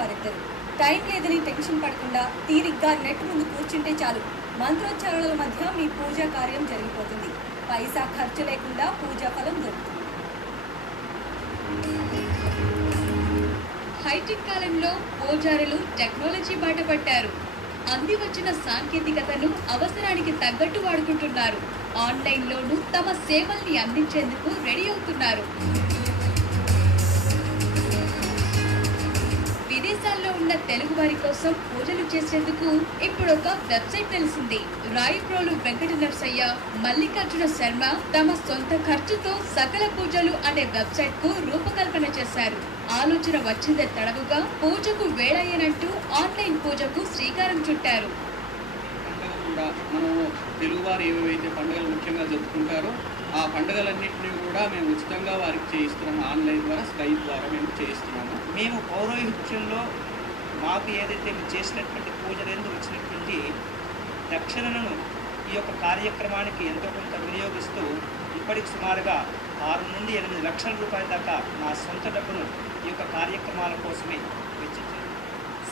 వారిద్దరు. టైం లేదని టెన్షన్ పడకుండా తీరిగ్గా నెట్ ముందు కూర్చుంటే చాలు, మంత్రోచ్చారణల మధ్య మీ పూజా కార్యం జరిగిపోతుంది. పైసా ఖర్చు లేకుండా పూజా ఫలం దొరుకుతుంది. హైటెక్ కాలంలో పూజారులు టెక్నాలజీ బాట పట్టారు. అంది వచ్చిన సాంకేతికతను అవసరానికి తగ్గట్టు వాడుకుంటున్నారు. ఆన్లైన్లోనూ తమ సేవల్ని అందించేందుకు రెడీ అవుతున్నారు. విదేశాల్లో ఉన్న తెలుగు వారి కోసం పూజలు చేసేందుకు ఇప్పుడు ఒక వెబ్సైట్ తెలిసింది. రాయప్రోలు వెంకట నరసయ్య, మల్లికార్జున శర్మ తమ సొంత ఖర్చుతో సకల పూజలు అనే వెబ్సైట్ కు రూపకల్పన చేశారు. ఆలోచన వచ్చిందే తడవుగా పూజకు వేళయ్యనంటూ ఆన్లైన్ పూజకు శ్రీకారం చుట్టారు. మనం తెలుగువారు ఏవైతే పండుగలు ముఖ్యంగా జరుపుకుంటారో ఆ పండుగలన్నింటినీ కూడా మేము ఉచితంగా వారికి చేయిస్తున్నాము. ఆన్లైన్ ద్వారా స్కైప్ ద్వారా మేము చేయిస్తున్నాము. మేము పౌరోహిత్యంలో మాకు ఏదైతే చేసినటువంటి పూజలు ఎందుకు వచ్చినటువంటి దక్షిణలను ఈ యొక్క కార్యక్రమానికి ఎంతో కొంత వినియోగిస్తూ ఇప్పటికి సుమారుగా 6 నుండి 8 లక్షల రూపాయల దాకా నా సొంత డబ్బును ఈ యొక్క కార్యక్రమాల కోసమే వెచ్చించాను.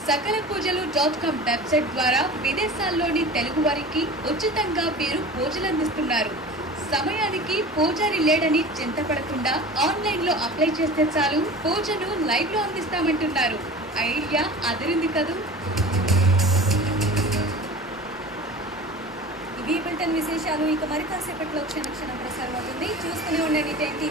సకల పూజలు.com వెబ్సైట్ ద్వారా విదేశాల్లోని తెలుగు వారికి ఉచితంగా వీరు పూజలు అందిస్తున్నారు. సమయానికి పూజారి లేడని చింతపడకుండా ఆన్లైన్ లో అప్లై చేస్తే చాలు, పూజను లైవ్ లో అందిస్తామంటున్నారు. ఐడియా అదిరింది కదూ. ఇవి బులెటిన్ విశేషాలు. ఇక మరి కాసేపట్లో క్షణ క్షణం ప్రసారం అవుతుంది. చూస్తూనే ఉండండి.